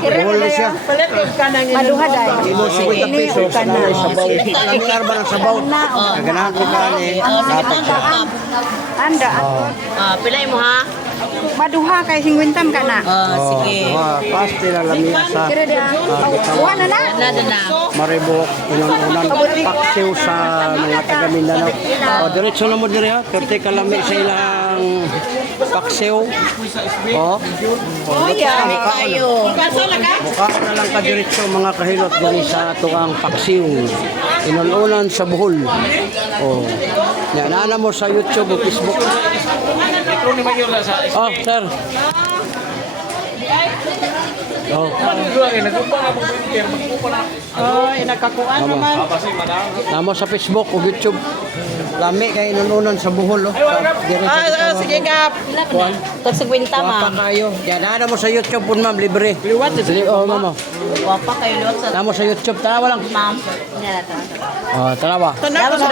Buhol siya. Maduha dahil. Imo 50 pesos na sabaw. Kalamiar ba ng sabaw? Ganahan ko kani. Dapat siya. Anda. Pilay mo ha? Maduha kay 50 ka na. Sige. Paste na lamia sa Kira dia. Wala na na. Nada na. Maribok, inon-unan, paksiw sa mga taga Mindanao. Diretso na mo dire ha. Perti kalami sa ilang paksiw. Kayo. Mukha na lang ka diretso mga kahilot diri sa tuang paksiw. Inon-unan sa Bohol. Nana mo sa YouTube o Facebook. Sir. Nakakuan naman. Namo sa Facebook o YouTube. Lami kay inon-unan sa Bohol. Sige kap. Tag 50 Wapa ma'am. kayo. Yan, ano mo sa YouTube po ma'am, libre. Mama. Wapa kayo lot sa Namo sa YouTube, tanawa lang. ma'am. Tanawa.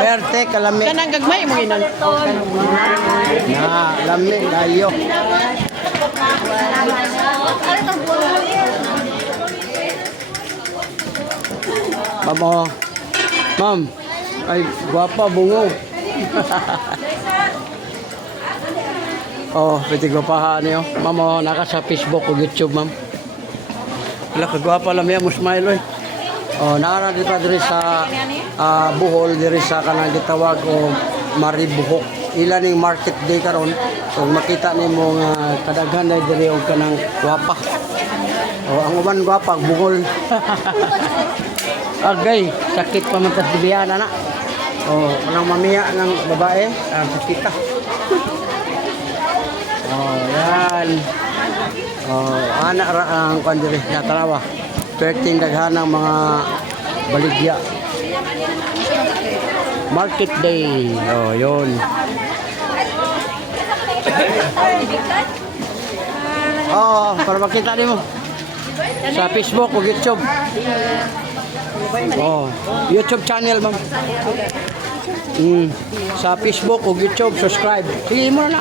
Perte, kalami. Kanang gagmay mo inon. Na, lami, kayo. Ma'am, ma'am. Ay, guwapa, bungo. Pwede guwapahan niyo. Ma'am, naka sa Facebook o YouTube, ma'am. Wala ka guwapa lang yan, mo smile, oy. Naara dito diri sa Bohol, diri sa kanang gitawag o Maribuhok. Ilan ning market day karon. Kung makita nimo nga kadaghan na diri og kanang guwapa. Ang uban guwapa, Bohol. Agay, sakit pa man tas dibiyan ana. Walang mamiya ng babae, sakita. Yan. Anak ra ang kandiri na tarawa. Perting daghan ng mga baligya. Market day. Yun. Para makita nimo sa Facebook o YouTube. YouTube channel, ma'am. Sa Facebook o YouTube, subscribe. Sige mo na.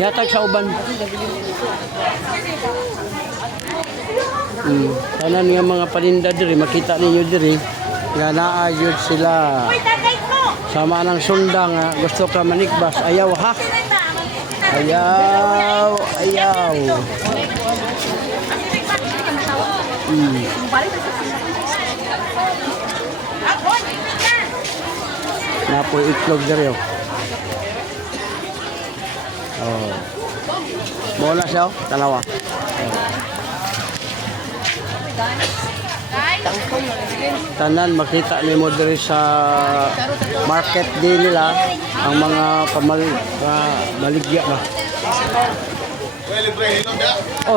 Yatag sa uban. Tanan nga mga paninda diri, makita ninyo diri nga naayod sila. Sama ng sunda nga gusto ka manikbas, ayaw ha. Ayaw. Napoy itlog diri oh. Bola siya oh, dalawa. Tanan makita ni mo diri sa market din nila ang mga baligya ba.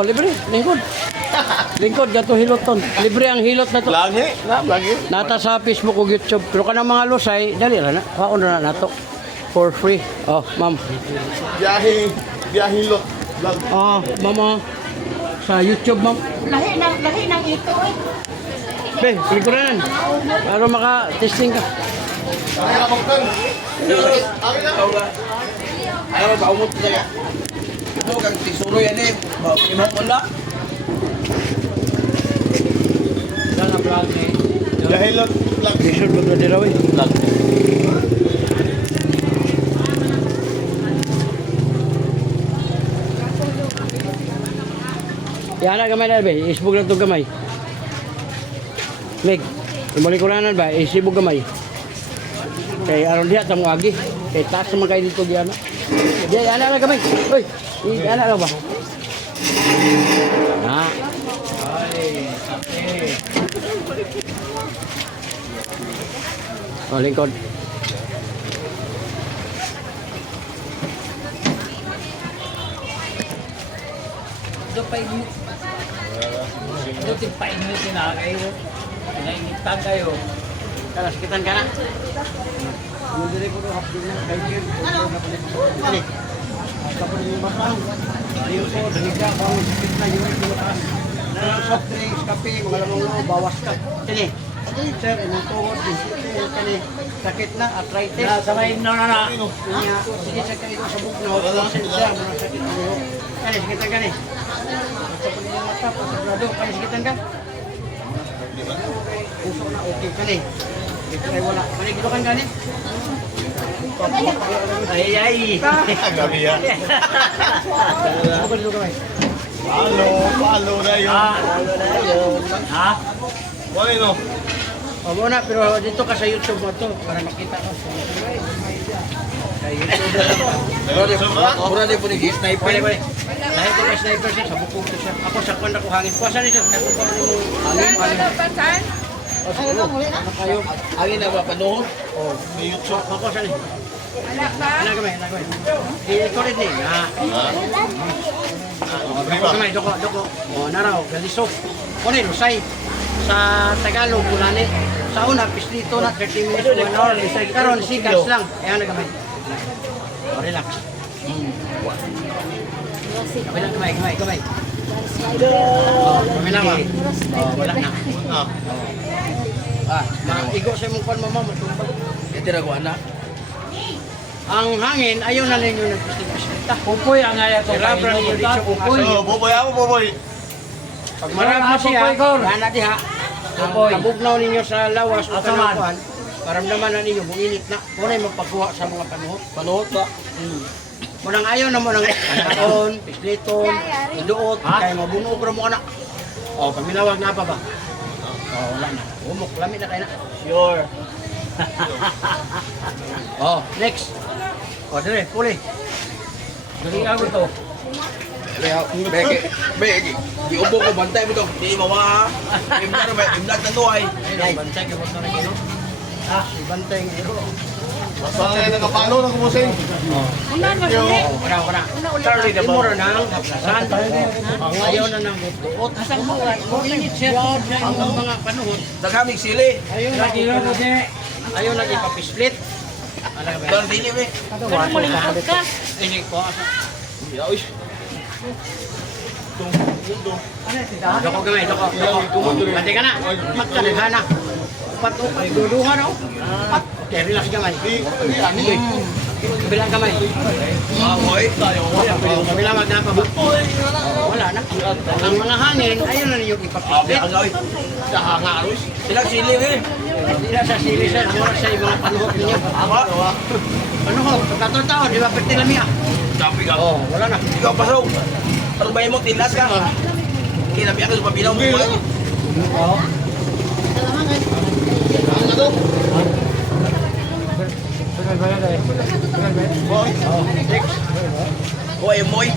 Libre, lingkod. Lingkod gato hiloton. Libre ang hilot na to. Lagi. Nata sa Facebook o YouTube. Pero kanang mga lusay, dali ra na. Kaon na nato for free. Ma'am. Biyahe lot. Mama sa YouTube, ma'am. Lahi ng ito. Be, pelikuran. Para maka-testing ka. Ayaw ba umot talaga? Ito kang tisuro yan eh. Imong wala. Biyahe lot. Lisod ba na diraw eh? Yan na gamay na ba? Isbog lang itong gamay. Meg, imalikuran ba? Isibog gamay. Kay aron diha ta mo agi. Kay taas man kay dito diana. Di ana lang gamay. Oy, ana lang ba? Na. Lingkod. Buti pa inutin na kayo. Naingitan kayo. Kala sakitan ka na. Yung dire ko hap din na kay Jim. Ani. Tapos yung batang. Ayun po, daliga ko sakit na yung tutas. Soft drinks, kape, mga lamang bawas ka. Kini. Sir, imong tuhod kani sakit na arthritis. Sa may na. Sige sa kayo sa bukno. Siya mo sakit na. Kani sakit kani. sa pagiging mata, pasagrado, panisikitan ka. Puso na, okay ka ni. Ito ay wala. Manigilukan ka ni. Ay. Gabi yan. Ako dito ka, Palo na yun. Ha? Wala yun, no? O muna, pero dito ka sa YouTube mo to para makita ko. Sa YouTube. Mura din po ni sniper. Pwede, pwede. Dahil ko may sniper siya, sa bukong ko siya. Ako sa kwan ako hangin. Kuwasan niyo siya. Ako pa hangin. O sige, ano kayo? Hangin na ba panuhod? O, may YouTube. Ako sa niyo. Anak kami, anak kami. Ito rin din, ha? Doko kami, doko. O, naraw, galisok. Kung lusay. Sa Tagalog, kulani. Sa una, pislito na, 30 minutes to 1 hour. Karon, sikas lang. Ayan na kami. O, relax. Kamay lang, kamay. O, kami lang, ha? O, wala na. Igo sa mong kwan, mama, matumbag. Ito na ko, anak. Ang hangin, ayaw na ninyo ng pislit-pislita. Pupoy ang ayaw ko. Sirabra ninyo dito kung Pupoy. aso. Boboy ako, boboy. Pag marami siya, wala diha. Ang Apoy. kabugnaw ninyo sa lawas o Asa man? kanakuan, maramdaman na ninyo, buinit na. Kunay magpagkuha sa mga panuhot. Panuhod ba? Munang ayaw na mo ng anaon, pisliton, iduot, Ha? kaya mabunog ra mo anak. O, paminawag na pa ba? O, wala na. Umok, lamit na kayo na. Sure. O, next. O, dire, puli. Dali ako to. Bege. Di ubo ko, bantay mo to. Di mawa. Imnag na nuhay. Ay, bantay ka ba na kilo? Ah, si bantay ng iro. Basta na nakapalo na kumusing. O, wala. Charlie, the more na, kaplasan. Ayaw na ng buot. Asang buwan? Buinit siya. Ang mga panuhot. Naghamig sili. Ayaw na Lagi lang ko siya. Ayaw na ipapisplit. Alam ba? Doon sili, be. Ano mo lang ka? Ini ko. Uy. Doko gamay, doko. Pati ka na. Magkalihan na. Upat-upat, duduhan o. Okay, relax gamay. Kabilang gamay. Mamoy. Kabilang magnapa ba? Wala na. Ang mga hangin, ayaw na ninyo ipapisplit. Silang sili, be. Hindi na sa sili sir, mura sa mga panuhot ninyo. Ano ho, pagkatol taon, di ba pwede lami ah? Kapi ka. Oo, wala na. Ikaw pasok. Ano ba mo tilas ka? Kinabi ako sa pabilaw mo. Oo. Hoy, moy.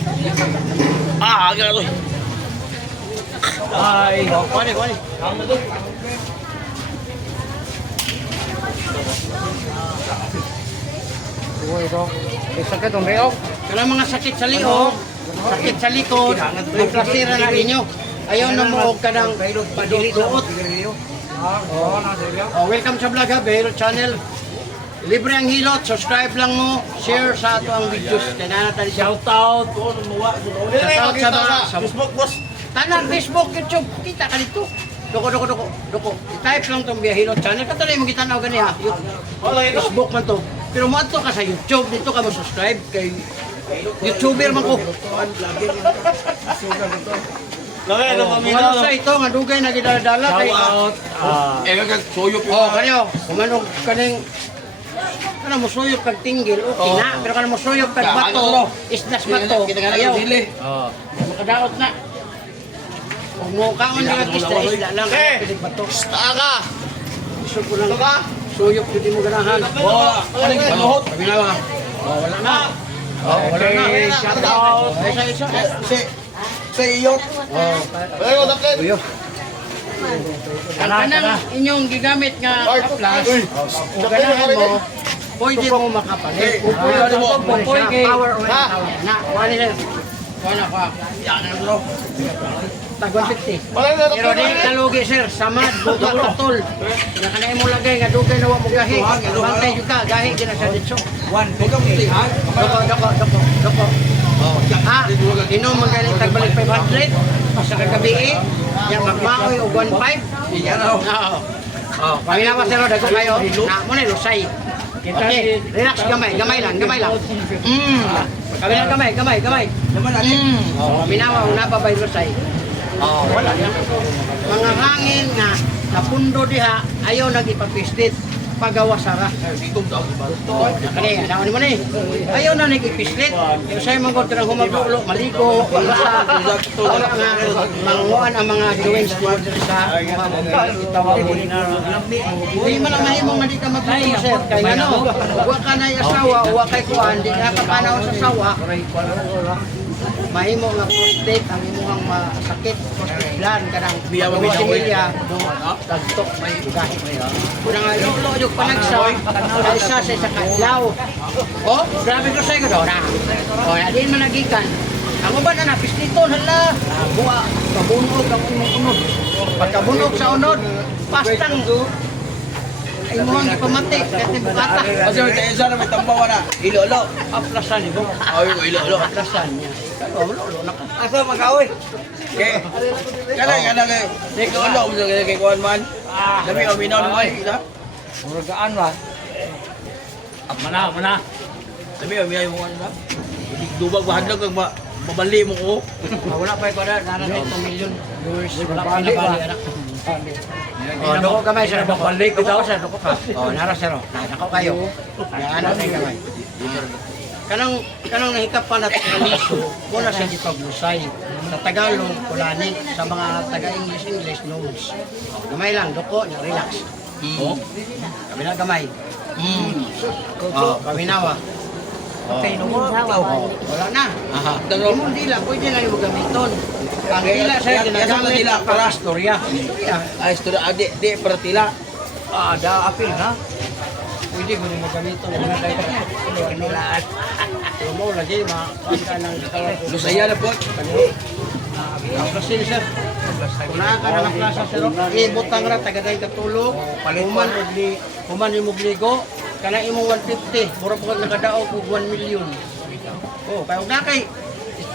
Ah, agad to. Ay. Kuani. Sakit ang reok. Kala mga sakit sa liog, sakit sa likod, ang plastira na ninyo. Ayaw na mo ka ng padulot-duot. Oh, welcome sa vlog ha, Behero Channel. Libre ang hilot, subscribe lang mo, share sa ato ang videos. Kaya na natin siya. Shout out. Shout out sa mga Facebook, boss. Tanan, Facebook, YouTube, kita ka dito. Doko. I-type lang tong Behero Channel. Katalay mo kita na gani ha. Facebook man to. Pero mo ato ka sa YouTube, dito ka mo subscribe kay YouTuber man ko. Ano sa ito, nga dugay na gidala kay Shout out. Suyop oh, kanyo, kumanog kaning kana mo suyop kag tinggil, okay na. Pero kana mo suyop kag bato, isdas bato, ayaw. Oh. Makadaot na. Kung mo kaon nga isda lang, pilig bato. Taka! Gusto ko lang suyop, hindi mo ganahan. Ano yung panuhod? Pabinawa. Oh, wala na. Oh, wala na. Okay, shout out. Isa. Sa iyo. Oh, Pero dapat. uyo. Ang kanang inyong gigamit nga kaplas, kung ganahan mo, pwede mo makapalit. Pupoy kay. Power oil. Na, kuha nila. Kuha na. Yan ang bro. Tag 150. Pero di kalugi sir, samad, buto tol. Nakanay mo lagay nga dugay na wa mo gahi. Bantay jud ka, gahi din sa ditso. Huwag ha? Doko. Ha? Inom man galing tagbalik 500 sa kagabi. Yang magmaoy og 1.5. Yan ako. Oo. Oh, panginawa sir, dago kayo. Na mo na lusay. Okay, relax gamay lang. Kabila gamay. Naman natin. Oh, minawa una pa ba lusay. Oh, wala yan. Mga hangin nga napundo diha ayaw nagipapislit pagawa sara. Kani, naon mo ni. Ayaw na nagipislit. Yung sa'yo mga kontra humagulo, maligo, magbasa. Wala nga manguan ang mga joints mo sa hindi man ang mahimong hindi ka magpupo, sir. Kaya ano, huwag ka na asawa, huwag kay kuhan, hindi ka kapanaw sa sawa. Mahimo nga prostate ang imong masakit, prostate gland kanang gawa similya tagtok may gahit kuna nga lolo panagsa isa sa isa ka ilaw oh grabe ko sa ko na oh adin man nagikan ang uban na pistiton hala buwa pabunog ang unod pagkabunog sa unod pastang ay mo ang ipamati kasi bukata Kasi may tayo sana may tambawa na. Ilolo. aplasan ni bong Ay, ko ilolo. aplasan niya lolo na Asa magawi? Okay. Kana kay ilolo mo kay kuan man. Dami o minaw ni Mike, ha? Muragaan ba? Mana. Dami o minaw mo ano. Dubag bahadlog kag mabali mo ko. wala pa ko na narating 2 million viewers wala pa na bali anak oh doko kamay sir doko balik ko daw sir doko ka oh nara sir nako kayo yan na kamay kanang nahikap pa natin kaniso muna sa gipaglusay sa Tagalog kulani sa mga taga English notes gamay lang doko nya relax oh kami na gamay oh paminawa okay no wala na mo dila pwede na yung gamiton ang dila sa ginagamit para storya Ay, istorya di para tila. da apil na pwede ko nang magamiton ng mga kaibigan mo lagi ka ng Lusaya na po. Kasi sir, wala ka na ng klasa sir. Ibutang ra tagaday katulog, human imong ligo, kana imong 150, mura po nakadaog og 1 million. Oh, kay og na kay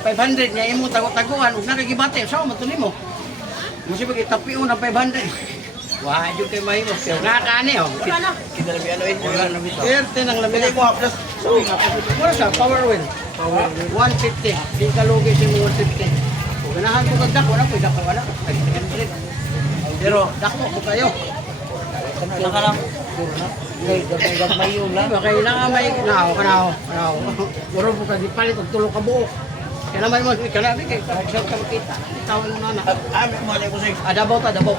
500 nya imong tago-taguan, ug na kay gibate, sao man to nimo? Musi pag itapion na 500. Wah, jud kay mahimo. Nga kani oh. Wala na. Kinalabi ano eh. Wala na bitaw. Swerte nang lamin. Pili mo haplas. Wala siya, power wheel. 150. Di ka lugi sa 150. Kung ganahan ko kagdak, wala po, dako wala. 500. Pero, dako ko kayo. Saka lang. Gagmay yun lang. Kaya na may kanaw. Puro po ka, di palit, og tulong ka buok. Kaya naman mo, kaya namin, kaya ka makita. Itawan mo na na. Amin mo alay ko sa'yo. Adabaw.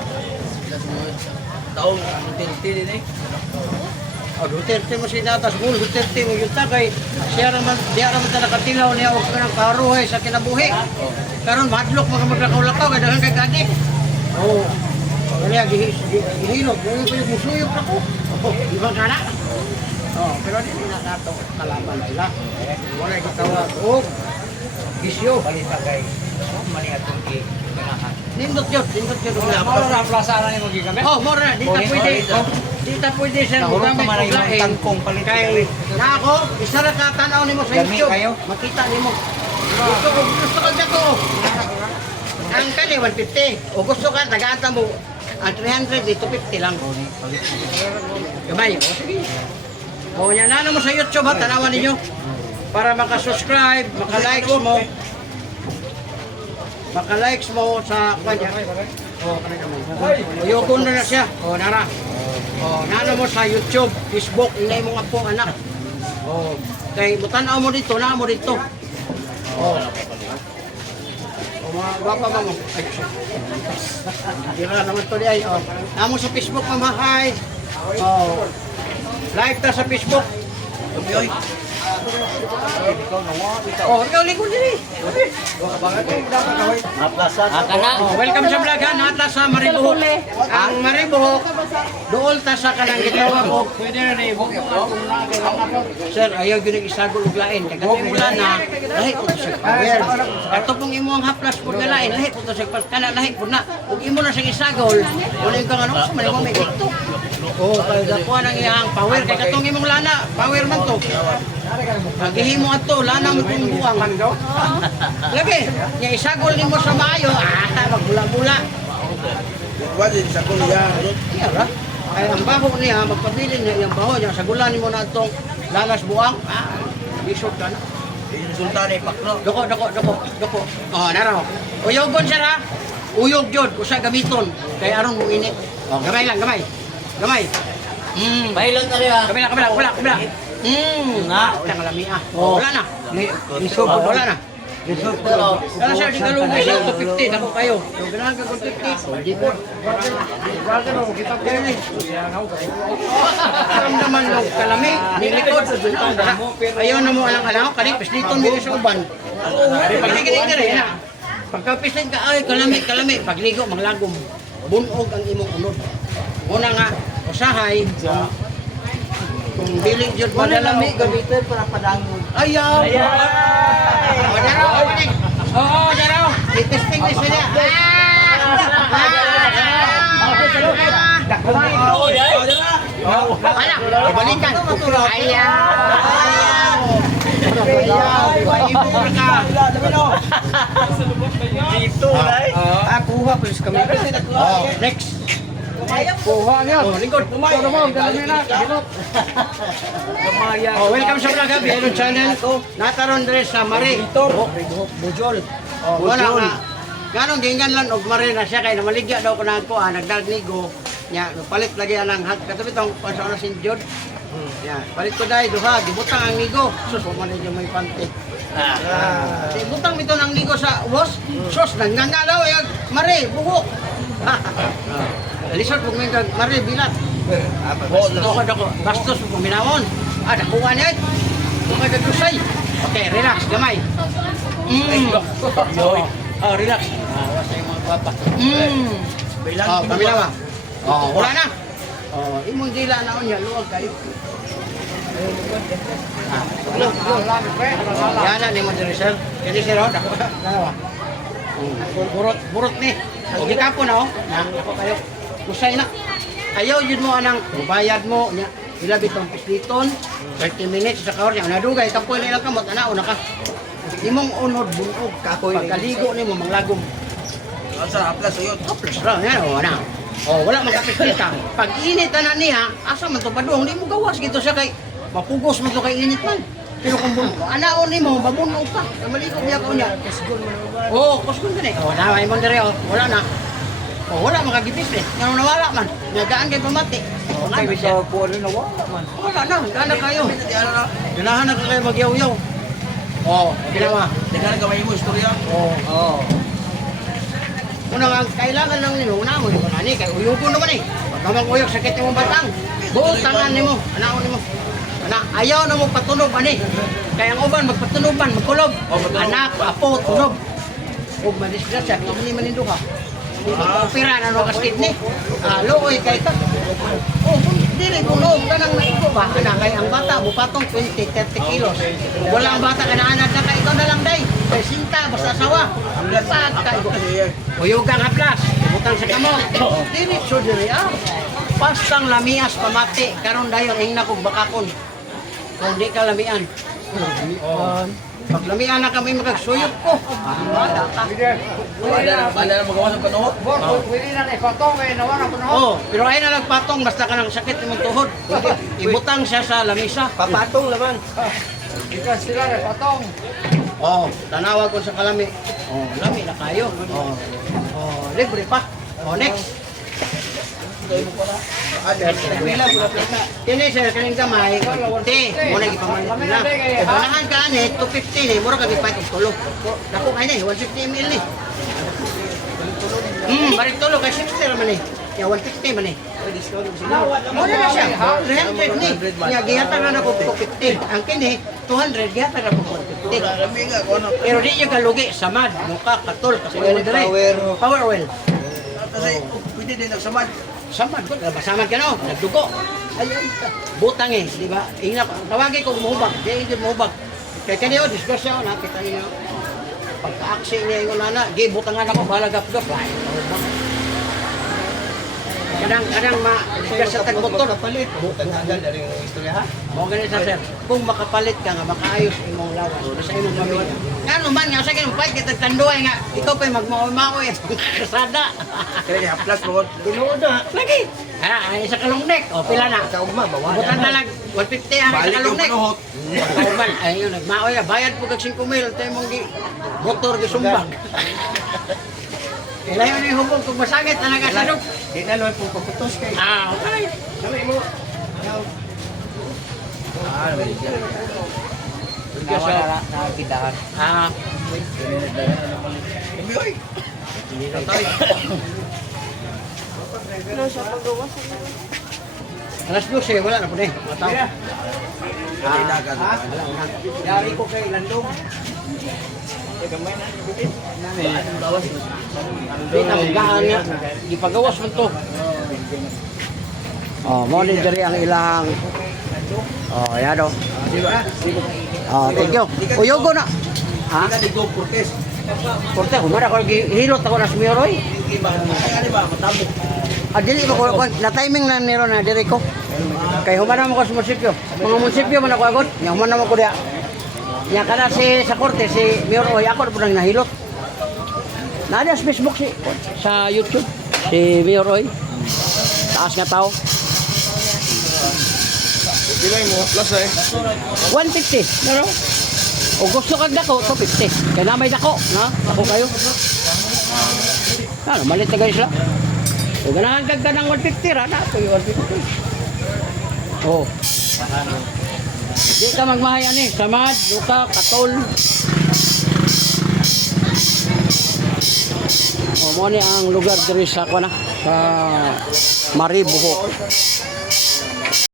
Taong tili eh. Oh, Duterte mo sinatas, Duterte mo yun kay siya raman ta nakatilaw niya og kanang karuhay sa kinabuhi. Karon madlok mga maglakaw-lakaw kay daghan kay gani. Oh. Kaya gihilog, yung musuyog ako. Di ba kana? Oh, pero di na nato kalaban nila. Wala gitawag og bisyo. Balita kay. Mali atong ganahan. Nindot yun. Mura plaza na yung kami. Oh, mora, di ta pwede. Di ta pwede sa Nahurot gamit naman ang og lain. tangkong palit. Kay na ako, isa ra ka tanaw nimo sa Gami YouTube. kayo? Makita nimo. Gusto ko dito. Ang kani 150. O gusto ka tagaanta mo ang 300 dito 50 lang. Gamay. O sige. O yan na mo sa YouTube ha, tanawan ninyo. Para maka-subscribe, maka-likes mo. Maka-likes mo sa kanya. O kanay gamay. O yugon na siya. O nara. O nana mo sa YouTube, Facebook, inay mo nga po anak. O kay mutanaw mo dito, na mo dito. O mga gwapa mo. Ay, dira naman to di ay. O namo sa Facebook mamahay. O like ta sa Facebook. Oy. Oh, ikaw lingkod diri. Welcome sa vlog ha, nata sa Maribohok. Ang Maribohok, dool ta sa kanang gitawag og pwede na ni ibog. Sir, ayaw gyud isagol og lain. Kay katong mula na lahi ko to sa power. Ato pong imong haplas pud na lain, lahi ko to sa kana lahi pud na. Ug imo na sa isagol, wala yung kang ano sa Maribohok may dito. Oh, kay dakuha nang iyang power kay katong imong lana, power man to. Pagihimo ato, lana mo kung buwang. Labi, niya isagol nimo sa maayo, magbula-bula. Wala sa kuliya. Iya ra. Ay ang baho niya, magpabilin niya yung baho niya, sagulan nimo na itong lalas buwang. Isog ka na. Yung sultan eh, pakro. Doko. Oh, naro. Uyogon siya ra. Uyog jud usa gamiton kay aron mo init. Oh, gamay lang, gamay. Gamay. Pilot na rin ah. Kabila. Na, tang lami ah. Oh, wala na. Isugod wala na. Kala sir, di ka lugi sa 250, ako kayo. So, ganahan ka kung 50, di ko. Kita kayo ni. Karamdaman mo kalami, nilikod. Ayaw na mo alang-alang, kanipis dito mo sa uban. Pagkikinin ka rin, pagkapislin ka, ay kalami, pagligo, manglagom. Bunog ang imong unod. Una nga, usahay, kung biling dyan madala mo. gamitin para padangog. Ayaw! Daraw! Oo, daraw! I-testing ni sila. Anak, ibalikan. Ayaw! Ibura ka. Dito, ay. Kuha ko yung kami. Next. Kuha niya. Lingkod. Welcome sa vlog ha. Bielo channel. Nataron din sa Mari. Bujol. Wala nga. Ganong gingan lang og Mari na siya kay namaligya daw ko na ako. Nagdagnigo. Nya, palit lagi anang hat. Katabi tong pansana sin Jod. Ya, palit ko dai duha. Gibutang ang nigo. Sus, mo na may pante. Butang mito ng nigo sa boss. Sus, nanganga daw. Mari, buhok. Lisod pag may Mari, bilat. Tukad ako, bastos mo minawon. Nakuha niya. Tukad ka tusay. Okay, relax, gamay. Relax. Wasa yung mga papa. Paminawa. Wala na. Imong dila na niya, luwag kayo. Yan na ni mo diri sir. Kani sir, dako. Dalawa. Burot ni. O gikapo na ako kayo. Kusay na. Ayaw yun mo anang bayad mo nya. Ilabi tong pisliton 30 minutes sa kaor nya nadugay kapoy na ilang kamot ana una ka. Imong unod bunog kapoy pagkaligo nimo manglagom. Asa aplas uyot. Plus ra yan o ana. Wala man kapislita. Pag init na niya, asa man to padung di mo gawas gito siya kay mapugos mo to kay init man. Pero kung anaon nimo babunog ka. Maligo niya ko niya. Kusgon gani. Na may mong dire wala na. Wala makagipis eh. Nga nawala man. Nagaan kay pamati. Okay, bisa po rin nawala man. Wala na. Gana kayo. Ganahan na kayo magyaw-yaw. Ginawa. Tingnan ka may mo istorya. Una nga, kailangan lang nimo. Una mo. Nani, kay uyugon naman eh. Pagkamang uyog, sakit yung batang. Butangan nimo. Anaon nimo. Ayaw na mo patunog ani. Kaya ang uban magpatunoban, magkulob. Anak, apo, tunog. Huwag madisgrasya. Kami ni maninduha. Opera na no kaskit ni. Looy kay ta. Dili ko loob kanang maigo ba? Kay ang bata bupatong 20, 30 kilos. Wala ang bata kana anak na kay ikaw na lang day. Kay sinta basta asawa. Uyugang haplas. Butang sa kamot. Dili so diri Pastang lamias pamati karon dayon ingna kog bakakon. Kung di ka lamian. Pag lamian na kami magagsuyop ko. Bala na magawa sa panuhot. Pwede na ipatong eh, nawala ko na. Pero ay na nagpatong basta ka ng sakit imong tuhod. Ibutang siya sa lamisa. Papatong naman. Ikas sila na ipatong. Tanawag ko sa kalami. Lami na kayo. Libre pa. Next. Kini sir, kaning gamay, muna gipamanit na. Banahan ka ani 250 ni, mura ka gipait og tulo. Dako kay ni 150 ml ni. Balik tulo kay 60 ra man ni. Ya 150 man ni. Muna na siya. 300 ni. Ya gihatag na ako 250. Ang kini 200 gihatag ako 150. Lami nga ko ano. Pero di yung kalugi, samad, mukha, katol, kasi power oil. Kasi pwede din nagsamad. Samad ko, samad ka no, nagdugo. Ayun, butang eh, di ba? Ingna, tawagin ko mahubag, di hindi mahubag. Kaya kanyo, disgrasya ko, nakita niyo. Pagka-aksi niya yung nana, di butangan ako, balagap-gap. Kadang disgrasya tag-motor. Palit. Butang agad dari yung istorya ha. Mo ganun sa sir, kung makapalit ka nga, makaayos imong lawas, sa imong pamilya. Ano man nga, sa ganun, fight kita tanduay nga, ikaw pa'y magmaoy-maoy, kasada. Kaya aplas mo. Tinuod na. Lagi. Ay sa kalungnek. Pila na. Sa ugma, bawalan. Butan talag 150 ang sa Balik yung kalungnek. panuhot. Kauban. Ayun, nagmaoy. Bayad po kag 5,000. Tayo mong motor gisumbang. Ilayo ni hubog kung masakit na nakasadok. Di na loy po paputos kay. Okay. Sabi mo. Nakitaan. Kami oy. Alas 12, wala na po na eh. Mataw. Yari ko kay Landong. Di tanggaan nga. Ipagawas mo to. Oh, mo din diri ang ilang. Oh, yan do. Oh, thank you. Uyogo na. Ha? Ka dito Cortez. Korte, kumara ko hilot ako na sumiyoroy. Ano ba matabo? Ah, dili ko na timing na niro na diri ko. Kay humana mo ko sa munisipyo. Mga munisipyo man ako agad. Nya humana mo ko dia. Nya kana si sa korte si Mayor Oy ako po nang nahilot. Nada sa Facebook sa YouTube si Mayor Oy. Taas nga tao. Bilay mo plus eh. 150, no? O gusto kag dako, 250. Kaya namay dako, na? Dako kayo. Ano, malit na guys lang. O ganahan kag ka ng 150, ra na ito yung 150. Oh. Di ka magmahayan eh. Samad, duka, katol. O, mo ni ang lugar diri sa kwa na. Sa Maribuho.